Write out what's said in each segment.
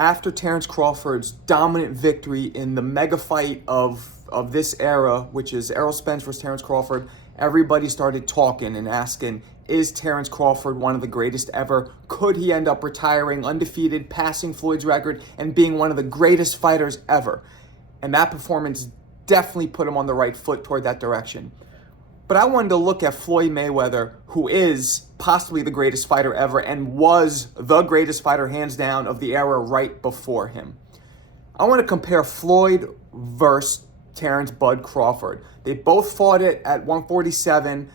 After Terence Crawford's dominant victory in the mega fight of this era, which is Errol Spence versus Terence Crawford, everybody started talking and asking, is Terence Crawford one of the greatest ever? Could he end up retiring undefeated, passing Floyd's record, and being one of the greatest fighters ever? And that performance definitely put him on the right foot toward that direction. But I wanted to look at Floyd Mayweather, who is possibly the greatest fighter ever and was the greatest fighter, hands down, of the era right before him. I want to compare Floyd versus Terence Bud Crawford. They both fought it at 147.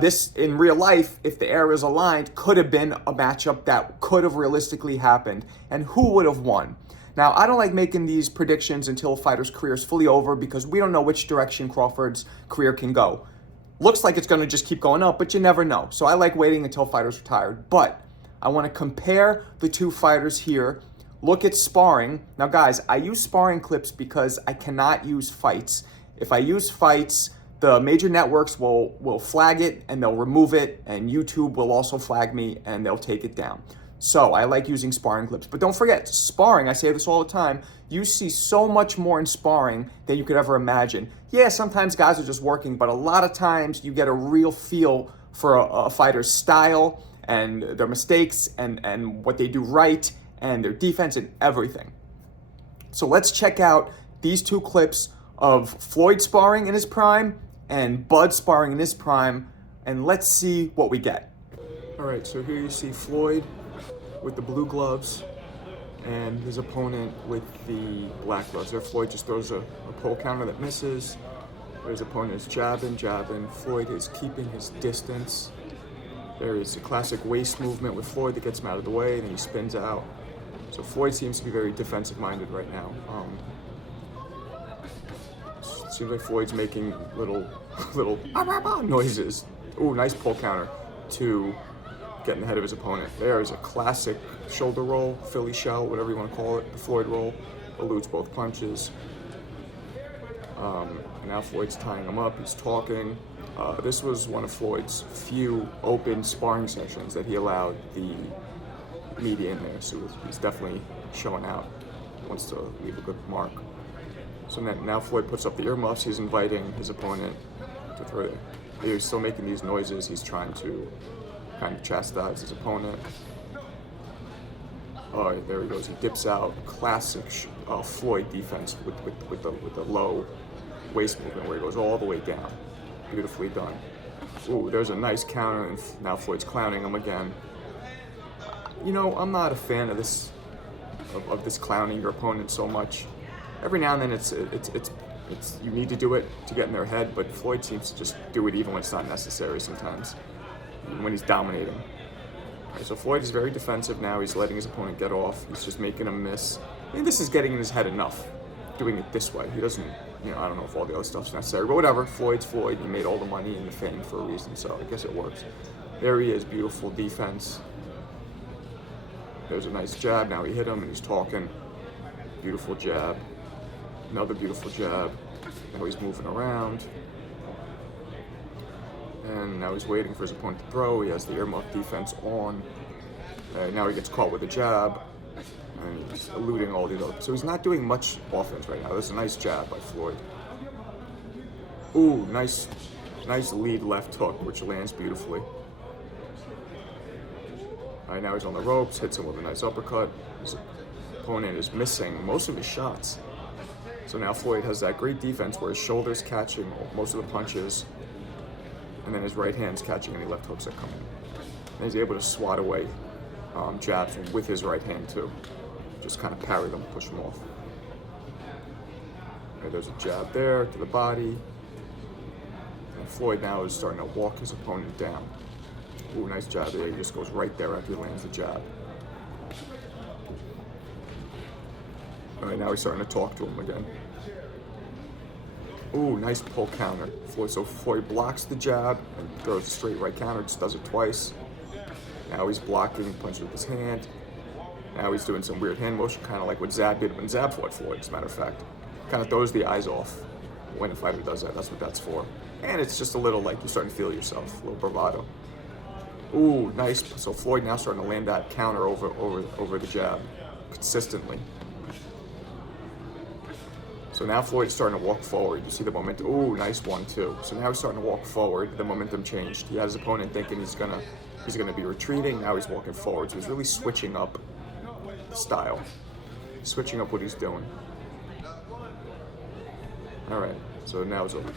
This, in real life, if the eras aligned, could have been a matchup that could have realistically happened. And who would have won? Now, I don't like making these predictions until a fighter's career is fully over because we don't know which direction Crawford's career can go. Looks like it's going to just keep going up, but you never know. So I like waiting until fighters retired. But I want to compare the two fighters here. Look at sparring. Now, guys, I use sparring clips because I cannot use fights. If I use fights, the major networks will flag it and they'll remove it, and YouTube will also flag me and they'll take it down. So I like using sparring clips. But don't forget, sparring, I say this all the time, you see so much more in sparring than you could ever imagine. Yeah, sometimes guys are just working, but a lot of times you get a real feel for a fighter's style and their mistakes and what they do right and their defense and everything. So let's check out these two clips of Floyd sparring in his prime and Bud sparring in his prime, and let's see what we get. All right, so here you see Floyd with the blue gloves and his opponent with the black gloves. There, Floyd just throws a pole counter that misses. His opponent is jabbing. Floyd is keeping his distance. There is a classic waist movement with Floyd that gets him out of the way, and then he spins out. So Floyd seems to be very defensive-minded right now. Seems like Floyd's making little noises. Ooh, nice pole counter to getting ahead of his opponent. There is a classic shoulder roll, Philly shell, whatever you want to call it. The Floyd roll eludes both punches. And now Floyd's tying him up. He's talking. This was one of Floyd's few open sparring sessions that he allowed the media in there. So he's definitely showing out. He wants to leave a good mark. So now Floyd puts up the earmuffs. He's inviting his opponent to throw it. He's still making these noises. He's trying to kind of chastise his opponent. Oh, there he goes. He dips out. Classic Floyd defense with the low waist movement where he goes all the way down. Beautifully done. Ooh, there's a nice counter, and now Floyd's clowning him again. You know, I'm not a fan of this clowning your opponent so much. Every now and then it's you need to do it to get in their head, but Floyd seems to just do it even when it's not necessary sometimes, when he's dominating. Right, so Floyd is very defensive now. He's letting his opponent get off. He's just making him miss. I mean, this is getting in his head enough, doing it this way. He doesn't, I don't know if all the other stuff's necessary, but whatever. Floyd's Floyd. He made all the money and the fame for a reason, so I guess it works. There he is, beautiful defense. There's a nice jab. Now he hit him and he's talking. Beautiful jab. Another beautiful jab. Now he's moving around. And now he's waiting for his opponent to throw. He has the earmuff defense on. Now he gets caught with a jab. And he's eluding all these other. So he's not doing much offense right now. There's a nice jab by Floyd. Ooh, nice lead left hook, which lands beautifully. All right, now he's on the ropes, hits him with a nice uppercut. His opponent is missing most of his shots. So now Floyd has that great defense where his shoulder's catching most of the punches, and then his right hand's catching any left hooks that come in. And he's able to swat away jabs with his right hand too. Just kind of parry them, push them off. Okay, there's a jab there to the body. And Floyd now is starting to walk his opponent down. Ooh, nice jab there. He just goes right there after he lands the jab. All right, now he's starting to talk to him again. Ooh, nice pull counter. So Floyd blocks the jab and throws a straight right counter, just does it twice. Now he's blocking, punches with his hand. Now he's doing some weird hand motion, kind of like what Zab did when Zab fought Floyd, as a matter of fact. Kind of throws the eyes off when a fighter does that. That's what that's for. And it's just a little like you're starting to feel yourself, a little bravado. Ooh, nice. So Floyd now starting to land that counter over the jab. consistently. So now Floyd is starting to walk forward. You see the momentum. Ooh, nice 1-2. So now he's starting to walk forward. The momentum changed. He had his opponent thinking he's gonna be retreating. Now he's walking forward. So he's really switching up the style, switching up what he's doing. All right. So now it's over.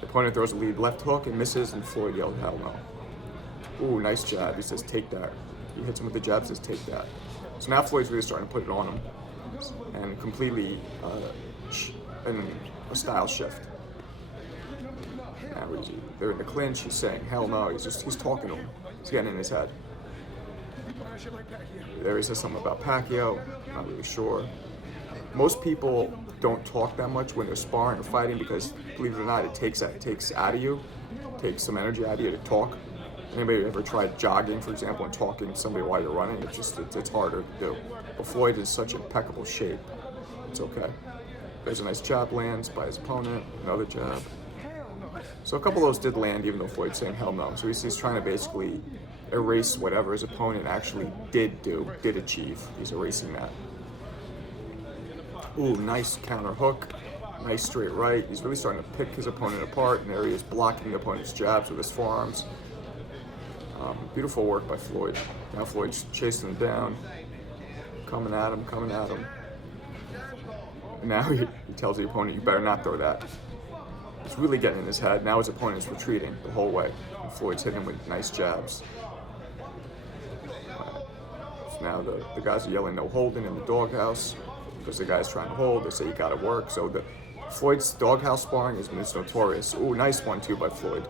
The opponent throws a lead left hook and misses, and Floyd yelled, "Hell no!" Ooh, nice jab. He says, "Take that." He hits him with the jab. Says, "Take that." So now Floyd's really starting to put it on him, and completely in a style shift. Now they're in the clinch. He's saying, "Hell no!" He's talking to him. He's getting in his head. There he says something about Pacquiao. Not really sure. Most people don't talk that much when they're sparring or fighting because, believe it or not, it takes out of you, takes some energy out of you to talk. Anybody ever tried jogging, for example, and talking to somebody while you're running? It's harder to do. But Floyd is such impeccable shape. It's okay. There's a nice jab lands by his opponent. Another jab. So a couple of those did land, even though Floyd's saying hell no. So he's trying to basically erase whatever his opponent actually did achieve. He's erasing that. Ooh, nice counter hook. Nice straight right. He's really starting to pick his opponent apart, and there he is blocking the opponent's jabs with his forearms. Beautiful work by Floyd. Now Floyd's chasing him down, coming at him. And now he tells the opponent, "You better not throw that." He's really getting in his head. Now his opponent's retreating the whole way. And Floyd's hitting him with nice jabs. So now the guys are yelling no holding in the doghouse because the guy's trying to hold. They say you gotta work. So Floyd's doghouse sparring is notorious. Ooh, nice 1-2 by Floyd.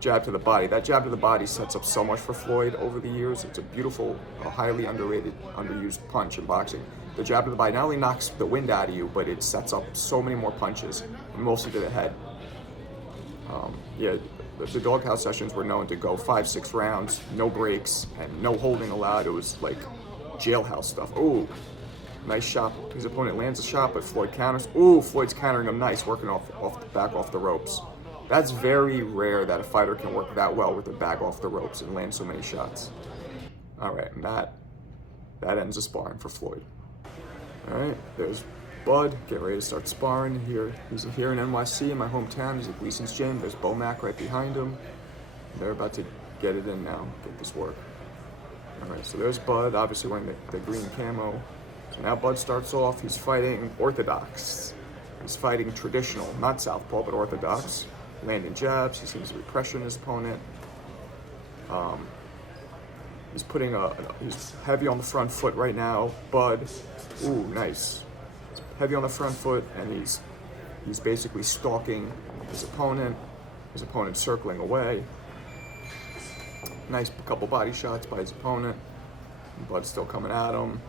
Jab to the body. That jab to the body sets up so much for Floyd over the years. It's a beautiful, highly underrated, underused punch in boxing. The jab to the body not only knocks the wind out of you, but it sets up so many more punches, mostly to the head. The doghouse sessions were known to go 5-6 rounds, no breaks, and no holding allowed. It was like jailhouse stuff. Ooh, nice shot. His opponent lands a shot, but Floyd counters. Ooh, Floyd's countering him nice, working off the ropes. That's very rare that a fighter can work that well with their back off the ropes and land so many shots. All right, and that ends the sparring for Floyd. All right, there's Bud, get ready to start sparring here. He's here in NYC, in my hometown. He's at Gleason's gym. There's Bomac right behind him. They're about to get it in now, get this work. All right, so there's Bud, obviously wearing the green camo. So now Bud starts off. He's fighting orthodox. He's fighting traditional, not southpaw, but orthodox. Landing jabs. He seems to be pressuring his opponent. He's heavy on the front foot right now. Bud, ooh, nice. Heavy on the front foot, and he's basically stalking his opponent. His opponent circling away. Nice couple body shots by his opponent. Bud's still coming at him.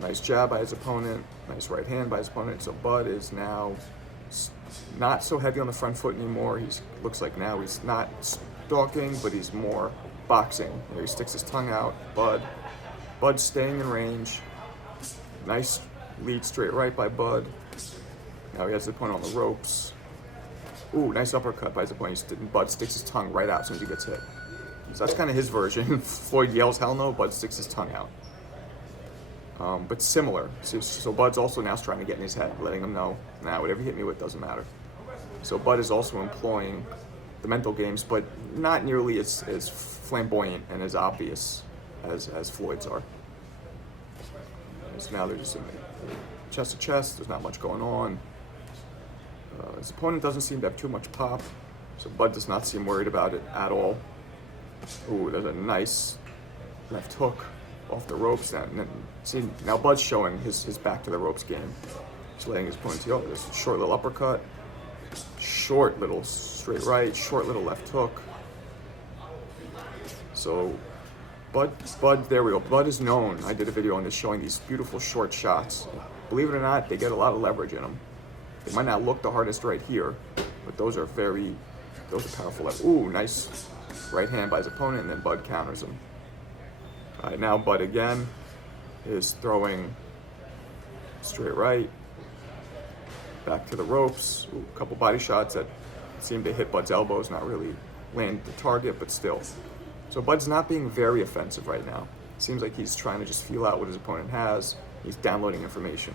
Nice jab by his opponent. Nice right hand by his opponent. So Bud is now not so heavy on the front foot anymore. Looks like now he's not stalking, but he's more boxing. He sticks his tongue out. Bud's staying in range. Nice lead straight right by Bud. Now he has the opponent on the ropes. Ooh, nice uppercut by his opponent. Bud sticks his tongue right out as soon as he gets hit. So that's kind of his version. Floyd yells hell no, Bud sticks his tongue out. But similar. So Bud's also now trying to get in his head, letting him know, nah, whatever you hit me with doesn't matter. So Bud is also employing the mental games, but not nearly as flamboyant and as obvious as Floyd's are. So now they're just in chest to chest. There's not much going on. His opponent doesn't seem to have too much pop, so Bud does not seem worried about it at all. Ooh, there's a nice left hook off the ropes. Now Bud's showing his back to the ropes game. Just letting his opponent see, oh, there's a short little uppercut, short little straight right, short little left hook. So Bud, there we go. Bud is known. I did a video on this showing these beautiful short shots. Believe it or not, they get a lot of leverage in them. They might not look the hardest right here, but those are powerful. Ooh, nice right hand by his opponent, and then Bud counters him. All right, now Bud again is throwing straight right, back to the ropes. Ooh, a couple body shots that seem to hit Bud's elbows, not really land the target, but still. So Bud's not being very offensive right now. Seems like he's trying to just feel out what his opponent has. He's downloading information,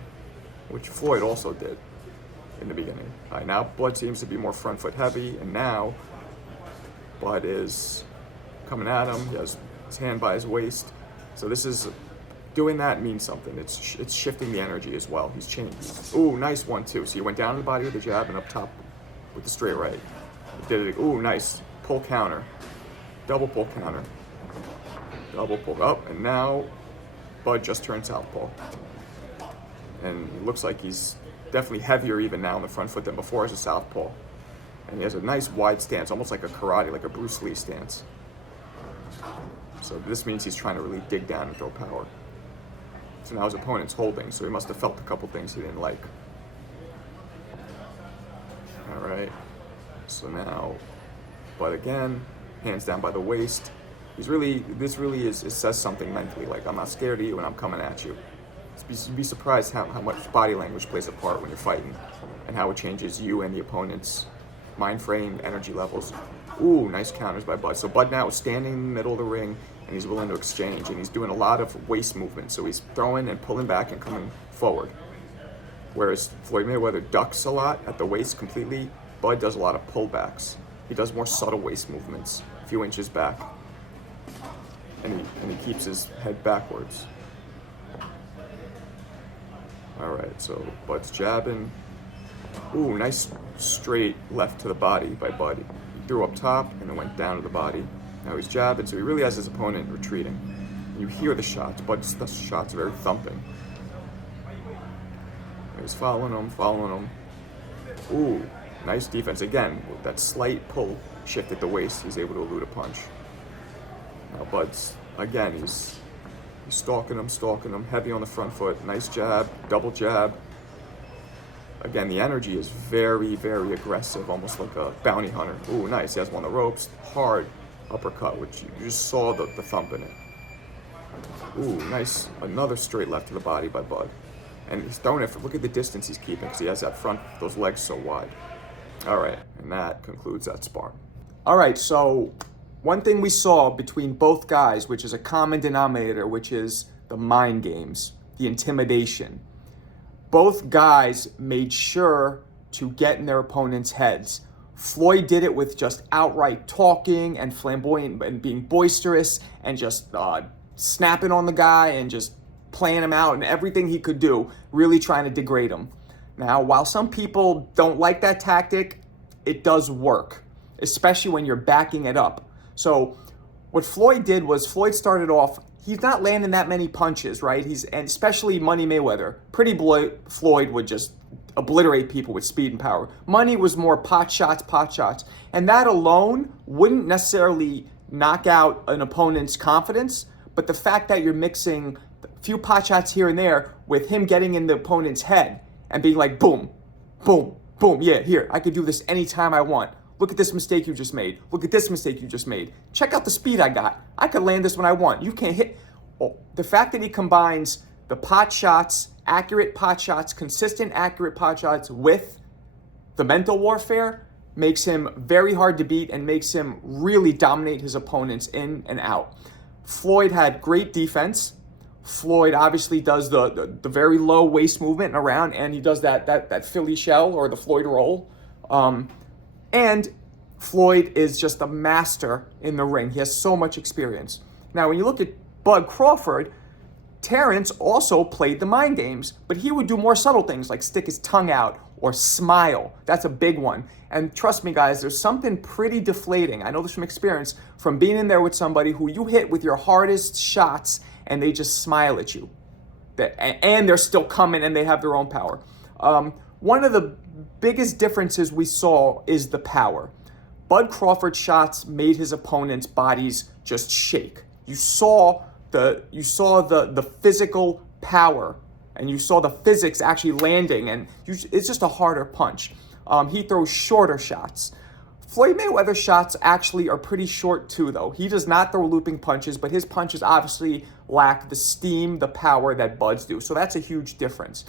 which Floyd also did in the beginning. All right, now Bud seems to be more front foot heavy, and now Bud is coming at him. He has his hand by his waist. So this is, doing that means something. It's shifting the energy as well. He's changing. Ooh, nice 1-2. So he went down to the body with the jab and up top with the straight right. He did it. Ooh, nice. Pull counter. Double pull counter. Double pull up, and now Bud just turned southpaw. And it looks like he's definitely heavier even now on the front foot than before as a southpaw. And he has a nice wide stance, almost like a karate, like a Bruce Lee stance. So this means he's trying to really dig down and throw power. So now his opponent's holding, so he must have felt a couple things he didn't like. All right, so now Bud again, hands down by the waist. This really it says something mentally, like, I'm not scared of you and I'm coming at you. You'd be surprised how much body language plays a part when you're fighting, and how it changes you and the opponent's mind frame, energy levels. Ooh, nice counters by Bud. So Bud now is standing in the middle of the ring, and he's willing to exchange, and he's doing a lot of waist movement. So he's throwing and pulling back and coming forward. Whereas Floyd Mayweather ducks a lot at the waist completely, Bud does a lot of pullbacks. He does more subtle waist movements, a few inches back. And he keeps his head backwards. All right, so Bud's jabbing. Ooh, nice straight left to the body by Bud. He threw up top and then went down to the body. Now he's jabbing, so he really has his opponent retreating. You hear the shots. Bud's shots are very thumping. He's following him. Ooh, nice defense. Again, with that slight pull shift at the waist, he's able to elude a punch. Now Bud's, again, he's stalking him, heavy on the front foot. Nice jab, double jab. Again, the energy is very, very aggressive, almost like a bounty hunter. Ooh, nice. He has one on the ropes. Hard uppercut, which you just saw the thump in it. Ooh, nice. Another straight left to the body by Bud. And he's throwing it. Look at the distance he's keeping, because he has that front, those legs so wide. All right, and that concludes that spar. All right, so one thing we saw between both guys, which is a common denominator, which is the mind games, the intimidation. Both guys made sure to get in their opponents' heads. Floyd did it with just outright talking and flamboyant and being boisterous and just snapping on the guy and just playing him out and everything he could do, really trying to degrade him. Now, while some people don't like that tactic, it does work, especially when you're backing it up. So what Floyd did was Floyd started off, he's not landing that many punches, right? And especially Money Mayweather. Pretty boy Floyd would just obliterate people with speed and power. Money was more pot shots. And that alone wouldn't necessarily knock out an opponent's confidence, but the fact that you're mixing a few pot shots here and there with him getting in the opponent's head and being like, boom, boom, boom, yeah, here, I could do this anytime I want. Look at this mistake you just made. Look at this mistake you just made. Check out the speed I got. I could land this when I want. You can't hit. Oh, the fact that he combines the pot shots, accurate pot shots, consistent accurate pot shots with the mental warfare makes him very hard to beat and makes him really dominate his opponents in and out. Floyd had great defense. Floyd obviously does the very low waist movement and around, and he does that Philly shell or the Floyd roll. And Floyd is just a master in the ring. He has so much experience. Now, when you look at Bud Crawford, Terence also played the mind games, but he would do more subtle things like stick his tongue out or smile. That's a big one. And trust me, guys, there's something pretty deflating. I know this from experience, from being in there with somebody who you hit with your hardest shots and they just smile at you. And they're still coming and they have their own power. One of the biggest differences we saw is the power. Bud Crawford's shots made his opponents' bodies just shake. You saw the physical power, and you saw the physics actually landing, and it's just a harder punch. He throws shorter shots. Floyd Mayweather's shots actually are pretty short too, though. He does not throw looping punches, but his punches obviously lack the steam, the power that Bud's do. So that's a huge difference.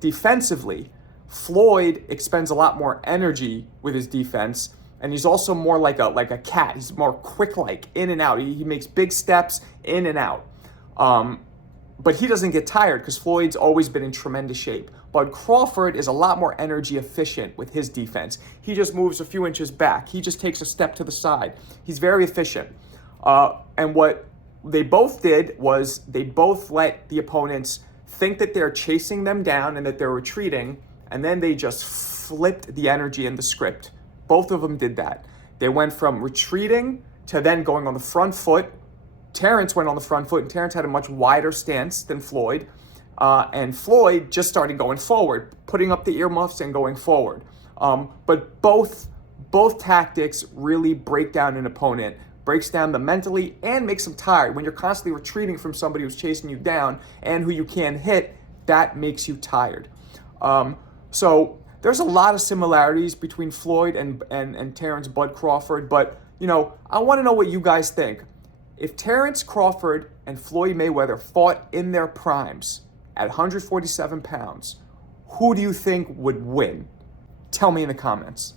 Defensively, Floyd expends a lot more energy with his defense, and he's also more like a cat. He's more quick-like, in and out. He makes big steps in and out. But he doesn't get tired because Floyd's always been in tremendous shape. But Crawford is a lot more energy efficient with his defense. He just moves a few inches back. He just takes a step to the side. He's very efficient. And what they both did was they both let the opponents think that they're chasing them down and that they're retreating, and then they just flipped the energy in the script. Both of them did that. They went from retreating to then going on the front foot. Terence went on the front foot, and Terence had a much wider stance than Floyd. And Floyd just started going forward, putting up the earmuffs and going forward. But both tactics really break down an opponent, breaks down them mentally and makes them tired. When you're constantly retreating from somebody who's chasing you down and who you can't hit, that makes you tired. So there's a lot of similarities between Floyd and Terence Bud Crawford, but I want to know what you guys think. If Terence Crawford and Floyd Mayweather fought in their primes at 147 pounds, who do you think would win? Tell me in the comments.